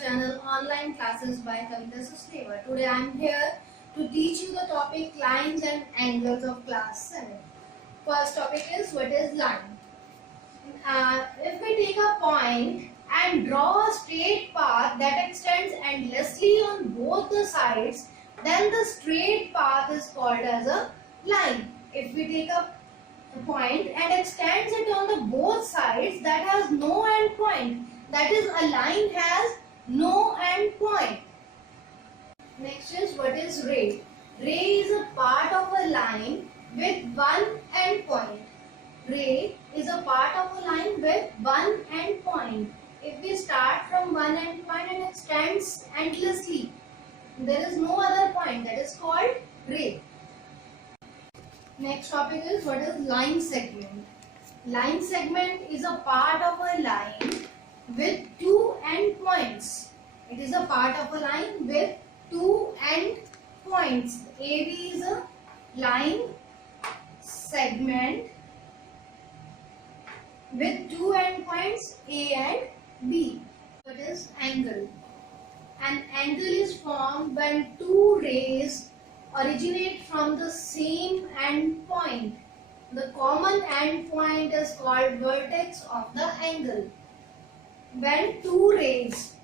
channel Online Classes by Kavita Susdeva. Today I am here to teach you the topic lines and angles of class 7. First topic is what is line. If we take a point and draw a straight path that extends endlessly on both the sides, then the straight path is called as a line. If we take a point and extends it on the both sides, that has no end point. That is, a line has no end point. Next is what is ray. Ray is a part of a line with one end point. Ray is a part of a line with one end point. If we start from one end point and extends endlessly, there is no other point. That is called ray. Next topic is what is line segment. Line segment is a part of a line with two end points. It is a part of a line with two end points. AB is a line segment with two end points A and B. What is angle? An angle is formed when two rays originate from the same end point. The common end point is called vertex of the angle. When two rays,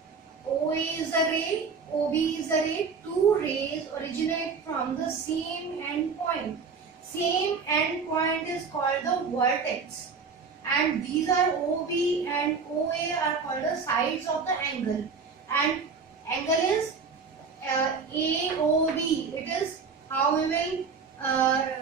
OA is a ray, OB is a ray, two rays originate from the same end point. Same end point is called the vertex. And these are OB and OA are called the sides of the angle. And angle is AOB. It is how we will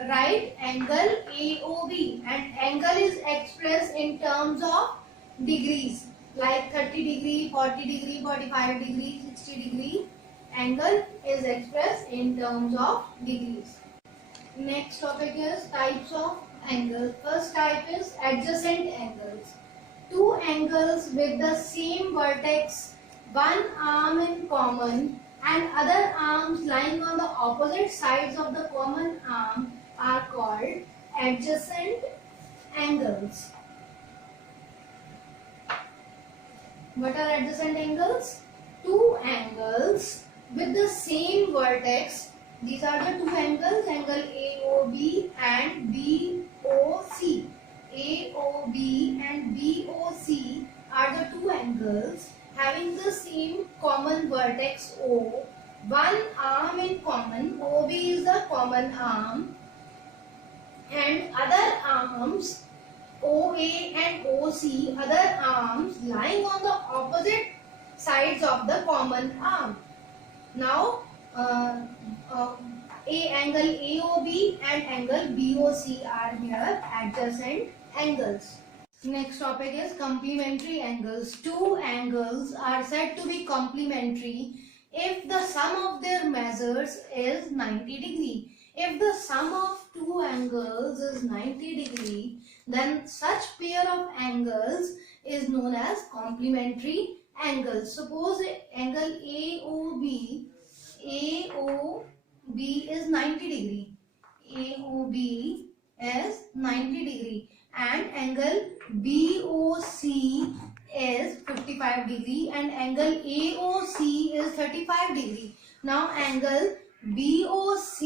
write angle AOB. And angle is expressed in terms of degrees, like 30 degree, 40 degree, 45 degree, 60 degree. Angle is expressed in terms of degrees. Next topic is types of angles. First type is adjacent angles. Two angles with the same vertex, one arm in common and other arms lying on the opposite sides of the common arm are called adjacent angles. What are adjacent angles? Two angles with the same vertex. These are the two angles, angle AOB and BOC. AOB and BOC are the two angles having the same common vertex O. One arm in common, OB is the common arm, and other arms OA and OC, other arms lying on the opposite sides of the common arm. Now, angle AOB and angle BOC are here adjacent angles. Next topic is complementary angles. Two angles are said to be complementary if the sum of their measures is 90 degree. If the sum of two angles is 90 degree, then such pair of angles is known as complementary angles. Suppose angle AOB is 90 degree. AOB is 90 degree and angle BOC is 55 degree and angle AOC is 35 degree. Now angle BOC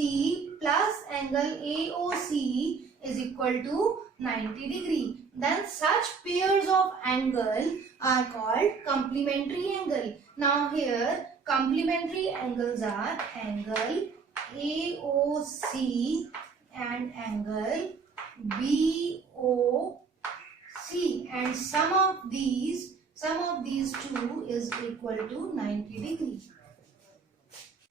plus angle AOC is equal to 90 degree. Then such pairs of angle are called complementary angle. Now here complementary angles are angle AOC and angle BOC, and sum of these two is equal to 90 degree.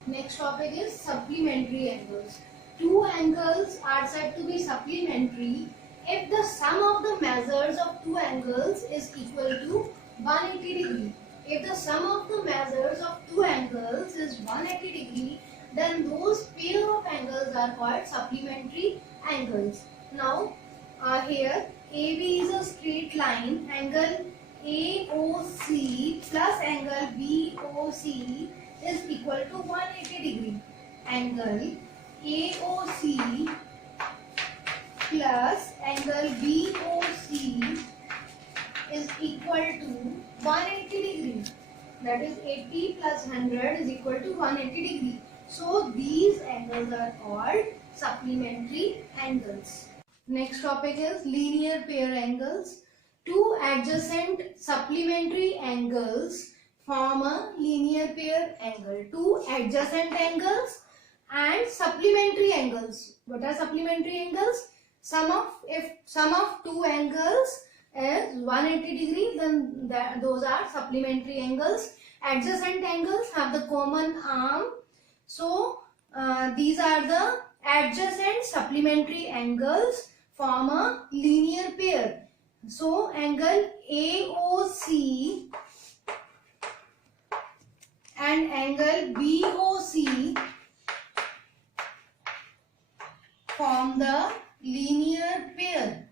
Next topic is supplementary angles. Two angles are said to be supplementary if the sum of the measures of two angles is equal to 180 degree. If the sum of the measures of two angles is 180 degree, then those pair of angles are called supplementary angles. Now, here AB is a straight line. Angle AOC plus angle BOC is equal to 180 degree. Angle AOC plus angle BOC is equal to 180 degree. that is 80 plus 100 is equal to 180 degree. So these angles are called supplementary angles. Next topic is linear pair angles. Two adjacent supplementary angles form a linear pair angle. Two adjacent angles and supplementary angles. What are supplementary angles? If sum of two angles is 180 degree, then those are supplementary angles. Adjacent angles have the common arm. So these are the adjacent supplementary angles form a linear pair. So angle AOC and angle BOC form the linear pair.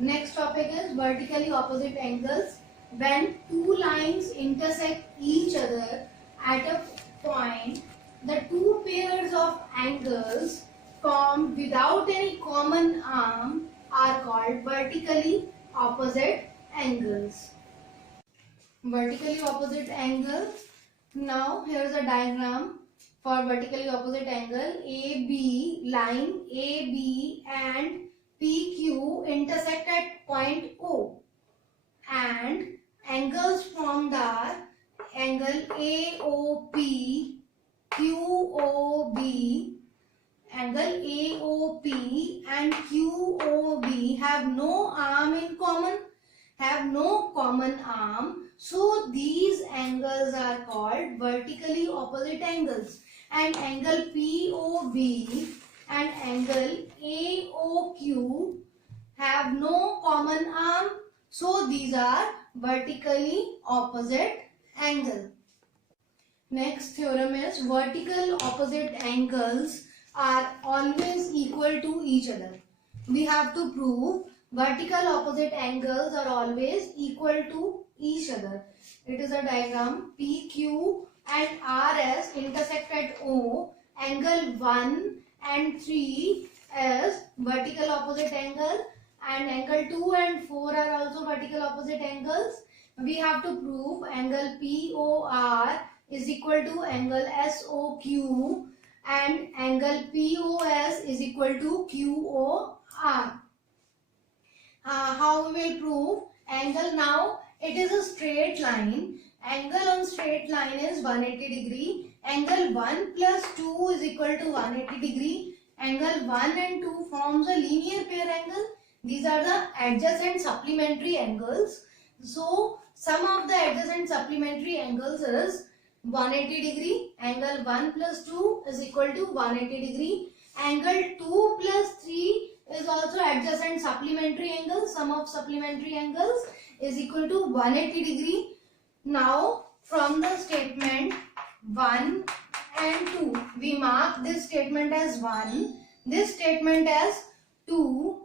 Next topic is vertically opposite angles. When two lines intersect each other at a point, the two pairs of angles formed without any common arm are called vertically opposite angles. Vertically opposite angles. Now here is a diagram for vertically opposite angle. AB, line AB and PQ intersect at point O, and angles formed are angle AOP, QOB. Angle AOP and QOB have no arm in common, so these angles are called vertically opposite angles. And angle POB and angle AOQ have no common arm, so these are vertically opposite angle. Next theorem is vertical opposite angles are always equal to each other. We have to prove vertical opposite angles are always equal to each other. It is a diagram. PQ and RS intersect at O. Angle 1 and 3 is vertical opposite angle, and angle 2 and 4 are also vertical opposite angles. We have to prove angle POR is equal to angle SOQ and angle POS is equal to QOR. How we will prove? Angle, now it is a straight line. Angle on straight line is 180 degree. Angle 1 plus 2 is equal to 180 degree. Angle 1 and 2 forms a linear pair angle. These are the adjacent supplementary angles. So sum of the adjacent supplementary angles is 180 degree. Angle 1 plus 2 is equal to 180 degree. Angle 2 plus 3 is also adjacent supplementary angle. Sum of supplementary angles is equal to 180 degree. Now from the statement 1 and 2, we mark this statement as 1, this statement as 2.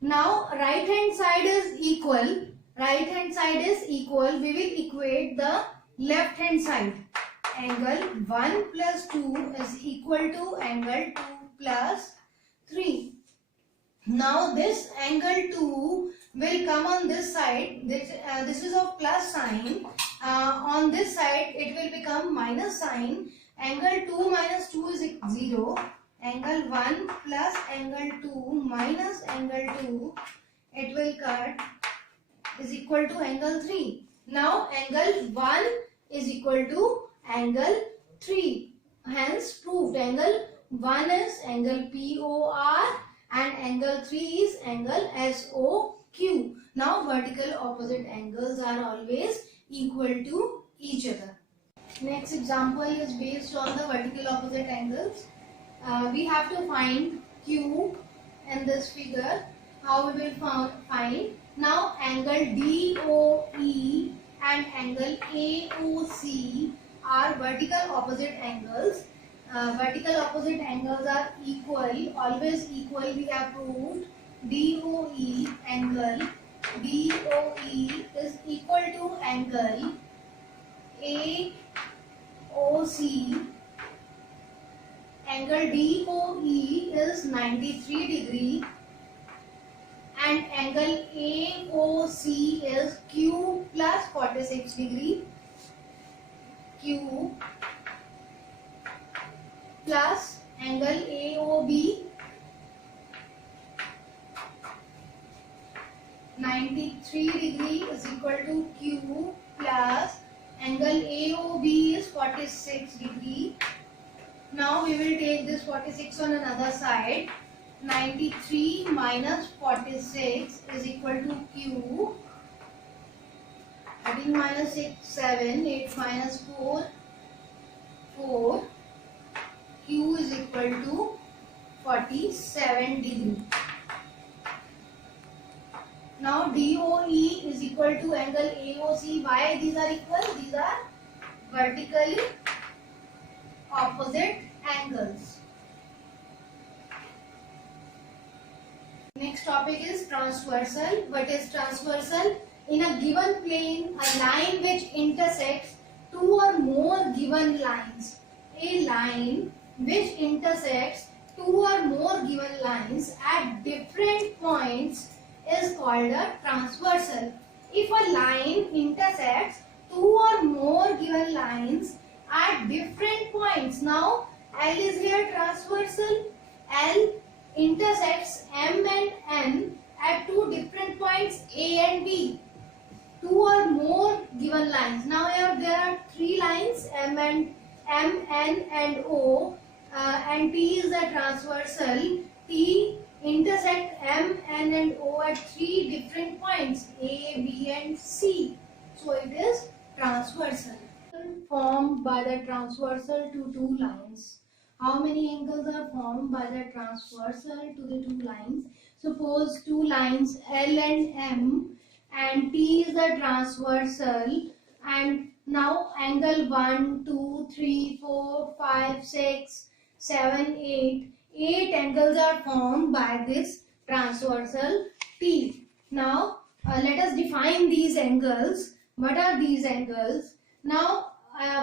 Now right hand side is equal. Right hand side is equal. We will equate the left hand side. Angle 1 plus 2 is equal to angle 2 plus 3. Now this angle 2 will come on this side. This is of plus sign. On this side it will become minus sign. Angle 2 minus 2 is 0. Angle 1 plus angle 2 minus angle 2, it will cut, is equal to angle 3. Now angle 1 is equal to angle 3. Hence proved. Angle 1 is angle POR and angle 3 is angle SOQ. Now vertical opposite angles are always equal to each other. Next example is based on the vertical opposite angles. We have to find Q in this figure. How we will find? Now angle DOE and angle AOC are vertical opposite angles. Vertical opposite angles are equal, always equal. We have proved DOE angle DOE is equal to angle AOC angle DOE is 93 degree and angle AOC is Q plus 46 degree. Q plus angle AOB 93 degree is equal to Q plus angle AOB is 46 degree. Now we will take this 46 on another side. 93 minus 46 is equal to Q. 13 minus 6, 7. 8 minus 4, 4. Q is equal to 47 degree. Now DOE is equal to angle AOC. Why these are equal? These are vertically opposite angles. Next topic is transversal. What is transversal? In a given plane, a line which intersects two or more given lines. A line which intersects two or more given lines at different points is called a transversal. If a line intersects two or more given lines at different points, now L is here transversal. L intersects M and N at two different points A and B. Two or more given lines. Now here there are three lines M, N and O, and T is a transversal. T intersect M, N and O at three different points A, B and C. So it is transversal. Formed by the transversal to two lines. How many angles are formed by the transversal to the two lines? Suppose two lines L and M and T is the transversal, and now angle 1, 2, 3, 4, 5, 6, 7, 8. 8 angles are formed by this transversal T. Now let us define these angles. What are these angles? Now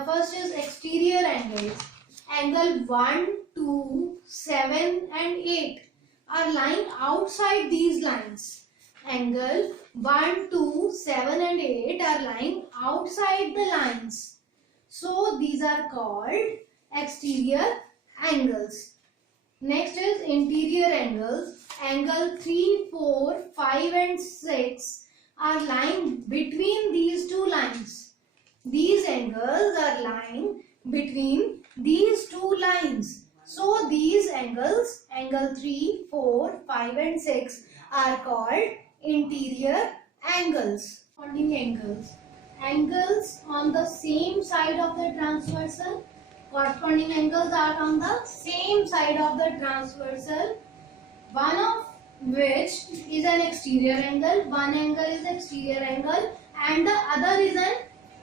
first is exterior angles. Angle 1, 2, 7 and 8 are lying outside these lines. Angle 1, 2, 7 and 8 are lying outside the lines. So these are called exterior angles. Next is interior angles. Angle 3, 4, 5 and 6 are lying between these two lines. These angles are lying between these two lines. So these angles, angle 3, 4, 5 and 6 are called interior angles. Corresponding angles. Angles on the same side of the transversal. Corresponding angles are on the same side of the transversal. One of which is an exterior angle. One angle is exterior angle and the other is an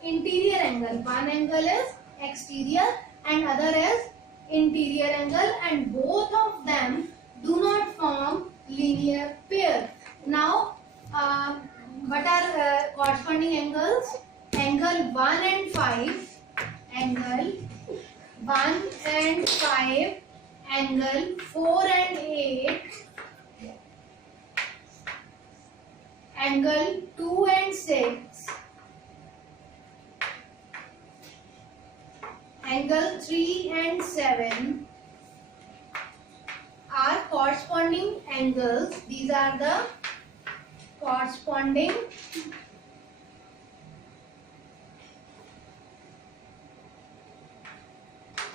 interior angle. One angle is exterior and other is interior angle, and both of them do not form linear pair. Now what are corresponding angles? Angle 1 and 5, angle 1 and 5, angle 4 and 8, angle 2 and 6, angle 3 and 7 are corresponding angles. These are the corresponding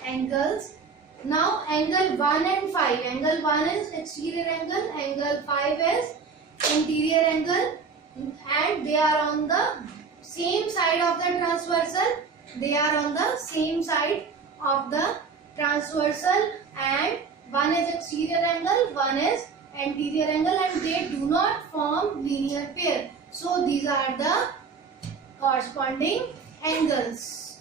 angles. Now angle 1 and 5. Angle 1 is exterior angle, angle 5 is interior angle, and they are on the same side of the transversal. They are on the same side of the transversal, and one is exterior angle, one is interior angle, and they do not form linear pair. So these are the corresponding angles.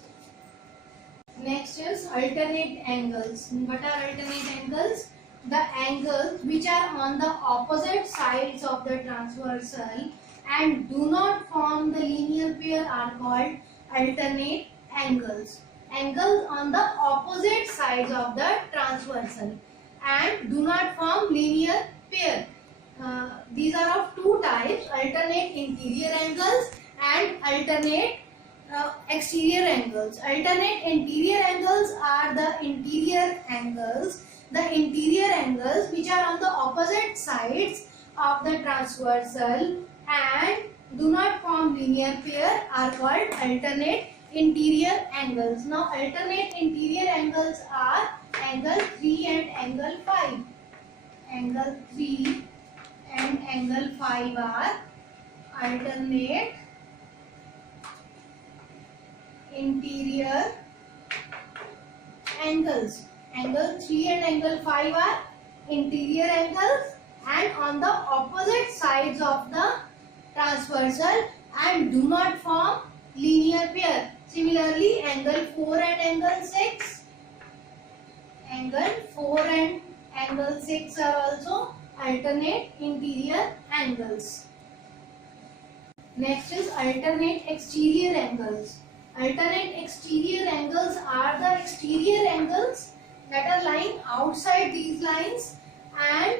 Next is alternate angles. What are alternate angles? The angles which are on the opposite sides of the transversal and do not form the linear pair are called alternate angles. angles on the opposite sides of the transversal and do not form linear pair. These are of two types: alternate interior angles and alternate exterior angles. Alternate interior angles are the interior angles which are on the opposite sides of the transversal and do not form linear pair are called alternate interior angles. Now alternate interior angles are angle 3 and angle 5. Angle 3 and angle 5 are alternate interior angles. Angle 3 and angle 5 are interior angles and on the opposite sides of the transversal and do not form linear pair. Similarly, angle 4 and angle 6. Angle 4 and angle 6 are also alternate interior angles. Next is alternate exterior angles. Alternate exterior angles are the exterior angles that are lying outside these lines and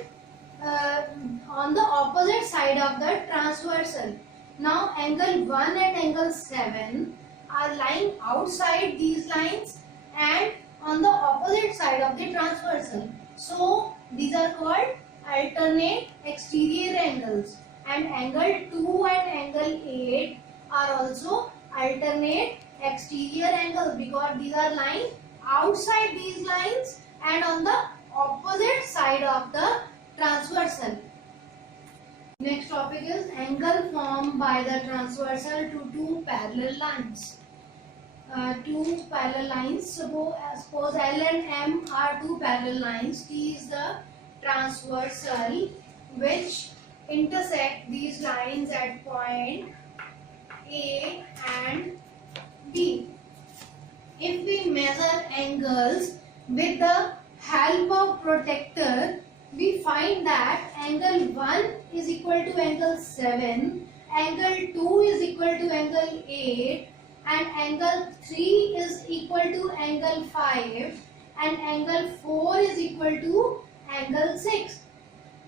on the opposite side of the transversal. Now angle 1 and angle 7 are lying outside these lines and on the opposite side of the transversal. So these are called alternate exterior angles. And angle 2 and angle 8 are also alternate exterior angles because these are lying outside these lines and on the opposite side of the transversal. Next topic is angle formed by the transversal to two parallel lines. Two parallel lines. Suppose L and M are two parallel lines. T is the transversal which intersect these lines at point A and B. If we measure angles with the help of protractor, we find that angle 1 is equal to angle 7, angle 2 is equal to angle 8, and angle 3 is equal to angle 5, and angle 4 is equal to angle 6.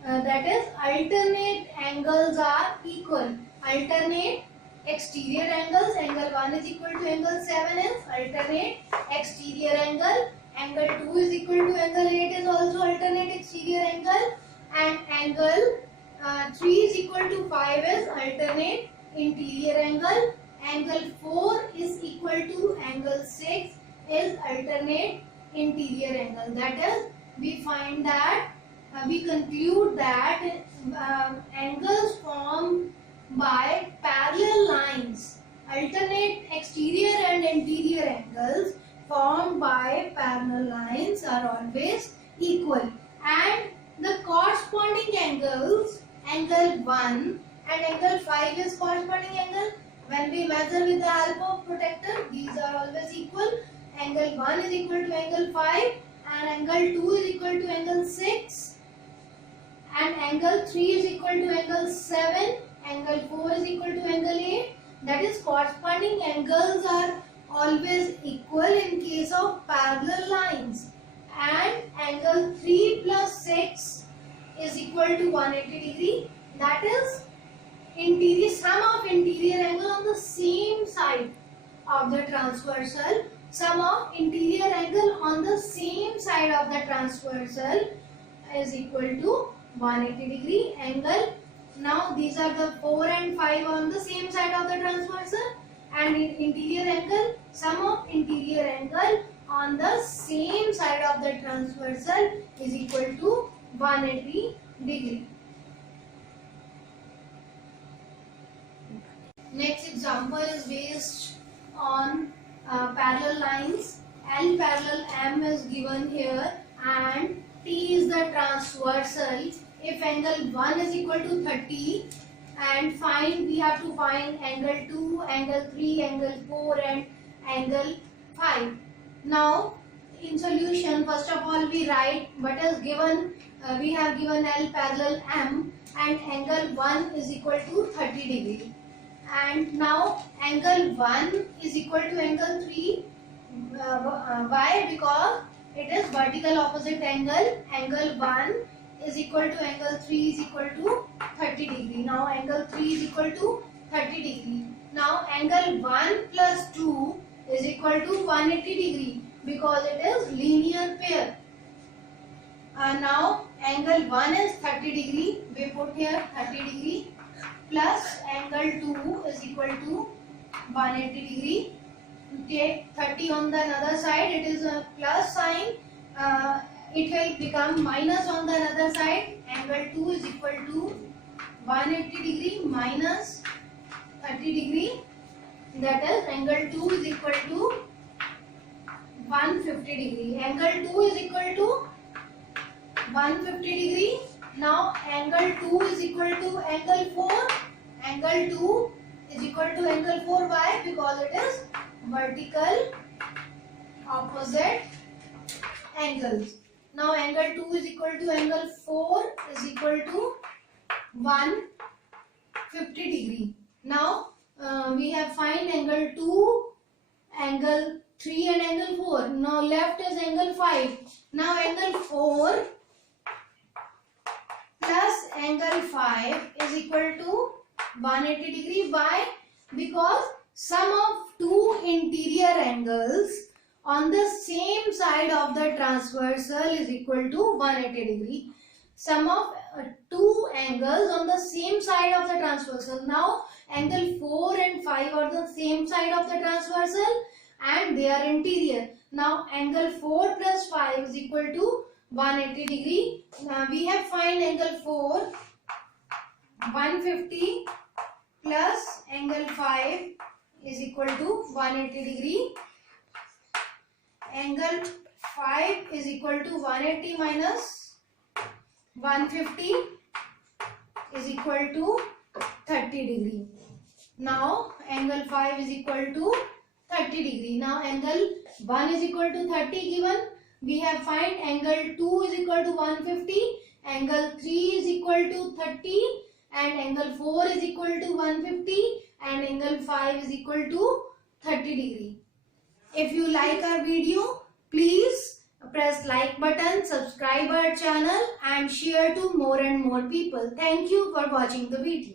That is, alternate angles are equal. Alternate exterior angles, angle 1 is equal to angle 7 is alternate exterior angle, angle 2 is equal to angle 8 is also alternate exterior angle, and angle 3 is equal to 5 is alternate interior angle, angle 4 is equal to angle 6 is alternate interior angle. That is, we find that we conclude that angles formed by parallel lines, alternate exterior and interior angles formed by parallel lines are always equal, and the corresponding angles, angle 1 and angle 5 is corresponding angle. When we measure with the help of protractor, these are always equal. Angle 1 is equal to angle 5 and angle 2 is equal to angle 6 and angle 3 is equal to angle 7, angle 4 is equal to angle 8. That is, corresponding angles are always equal in case of parallel lines, and angle 3 plus 6 is equal to 180 degree. That is, interior sum of interior angle on the same side of the transversal, sum of interior angle on the same side of the transversal is equal to 180 degree angle. Now these are the 4 and 5 on the same side of the transversal, and in interior angle, sum of interior angle on the same side of the transversal is equal to 180 degree. Next example is based on parallel lines. L parallel M is given here and T is the transversal. If angle 1 is equal to 30 and we have to find angle 2, angle 3, angle 4 and angle 5. Now in solution, first of all we write what is given. We have given L parallel M and angle 1 is equal to 30 degree. And now angle 1 is equal to angle 3. Why? Because it is vertical opposite angle. Angle 1 is equal to angle 3 is equal to 30 degree. Now angle 3 is equal to 30 degree. Now angle 1 plus 2 is equal to 180 degree because it is linear pair. Now angle 1 is 30 degree. We put here 30 degree plus angle 2 is equal to 180 degree. Take 30 on the other side, it is a plus sign, it will become minus on the other side. Angle 2 is equal to 180 degree minus 30 degree, that is angle 2 is equal to 150 degree. Angle 2 is equal to 150 degree. Now angle 2 is equal to angle 4. Angle 2 is equal to angle 4. Why? Because it is vertical opposite angles. Now angle 2 is equal to angle 4 is equal to 150 degree. Now we have find angle 2, angle 3 and angle 4. Now left is angle 5. Now angle 4 plus angle 5 is equal to 180 degree. Why? Because sum of two interior angles on the same side of the transversal is equal to 180 degree. Sum of two angles on the same side of the transversal. Now angle 4 and 5 are the same side of the transversal and they are interior. Now angle 4 plus 5 is equal to 180 degree. Now we have find angle 4 150 plus angle 5 is equal to 180 degree. Angle 5 is equal to 180 minus 150 is equal to 30 degree. Now angle 5 is equal to 30 degree. Now angle 1 is equal to 30 given. We have find angle 2 is equal to 150, angle 3 is equal to 30 and angle 4 is equal to 150 and angle 5 is equal to 30 degree. If you like our video, please press like button, subscribe our channel and share to more and more people. Thank you for watching the video.